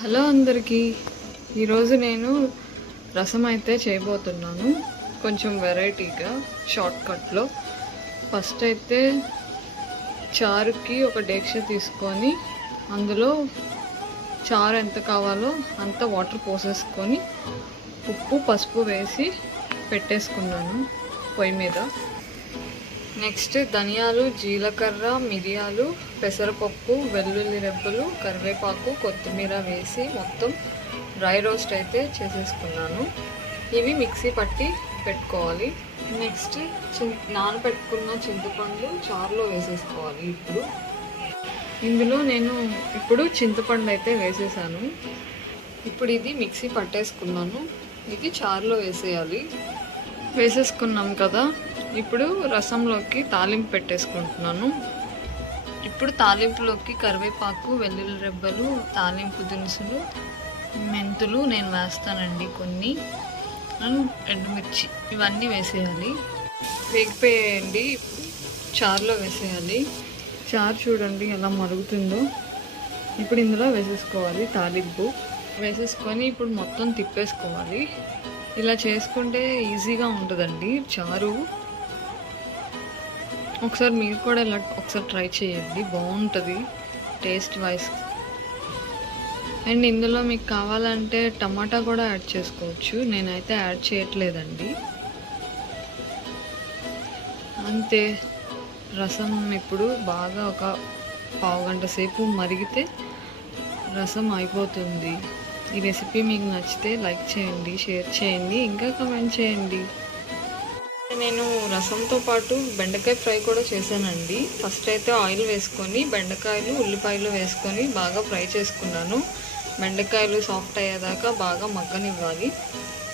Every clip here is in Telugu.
హలో అందరికీ. ఈరోజు నేను రసం అయితే చేయబోతున్నాను, కొంచెం వెరైటీగా షార్ట్కట్లో. ఫస్ట్ అయితే చారుకి ఒక డేక్ష తీసుకొని అందులో చారు ఎంత కావాలో అంత వాటర్ పోసేసుకొని ఉప్పు పసుపు వేసి పెట్టేసుకున్నాను పొయ్యి మీద. నెక్స్ట్ ధనియాలు, జీలకర్ర, మిరియాలు, పెసరపప్పు, వెల్లుల్లి రెబ్బలు, కరివేపాకు, కొత్తిమీర వేసి మొత్తం డ్రై రోస్ట్ అయితే చేసేసుకున్నాను. ఇవి మిక్సీ పట్టి పెట్టుకోవాలి. నెక్స్ట్ నానబెట్టుకున్న చింతపండు చారులో వేసేసుకోవాలి. ఇందులో నేను ఇప్పుడు చింతపండు అయితే వేసేసాను. ఇప్పుడు ఇది మిక్సీ పట్టేసుకున్నాను. ఇది చారులో వేసేయాలి. వేసేసుకున్నాం కదా, ఇప్పుడు రసంలోకి తాలింపు పెట్టేసుకుంటున్నాను. ఇప్పుడు తాలింపులోకి కరివేపాకు, వెల్లుల్లి రెబ్బలు, తాలింపు దినుసులు, మెంతులు నేను వేస్తానండి, కొన్ని ఎండుమిర్చి, ఇవన్నీ వేసేయాలి. వేగిపోయేయండి. చారులో వేసేయాలి. చారు చూడండి ఎలా మరుగుతుందో. ఇప్పుడు ఇందులో వేసేసుకోవాలి తాలింపు. వేసేసుకొని ఇప్పుడు మొత్తం తిప్పేసుకోవాలి. ఇలా చేసుకుంటే ఈజీగా ఉంటుందండి చారు. ఒకసారి మీరు కూడా ఇలా ఒకసారి ట్రై చేయండి, బాగుంటుంది టేస్ట్ వైజ్. అండ్ ఇందులో మీకు కావాలంటే టమాటా కూడా యాడ్ చేసుకోవచ్చు. నేనైతే యాడ్ చేయట్లేదండి. అంతే, రసం ఇప్పుడు బాగా ఒక పావుగంట సేపు మరిగితే రసం అయిపోతుంది. ఈ రెసిపీ మీకు నచ్చితే లైక్ చేయండి, షేర్ చేయండి, ఇంకా కమెంట్ చేయండి. నేను రసంతో పాటు బెండకాయ ఫ్రై కూడా చేశానండి. ఫస్ట్ అయితే ఆయిల్ వేసుకొని బెండకాయలు, ఉల్లిపాయలు వేసుకొని బాగా ఫ్రై చేసుకున్నాను. బెండకాయలు సాఫ్ట్ అయ్యేదాకా బాగా మగ్గనివ్వాలి.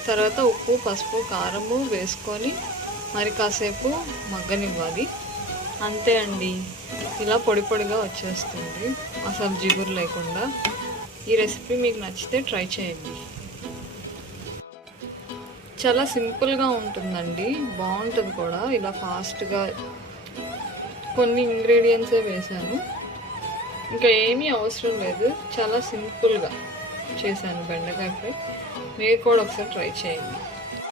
తర్వాత ఉప్పు, పసుపు, కారము వేసుకొని మరి కాసేపు మగ్గనివ్వాలి. అంతే అండి, ఇలా పొడి పొడిగా వచ్చేస్తుంది, అసలు జిగురు లేకుండా. ఈ రెసిపీ మీకు నచ్చితే ట్రై చేయండి. చాలా సింపుల్గా ఉంటుందండి, బాగుంటుంది కూడా. ఇలా ఫాస్ట్గా కొన్ని ఇంగ్రీడియంట్సే వేసాను, ఇంకా ఏమీ అవసరం లేదు. చాలా సింపుల్గా చేశాను బెండకాయ ఫ్రై. మీరు కూడా ఒకసారి ట్రై చేయండి.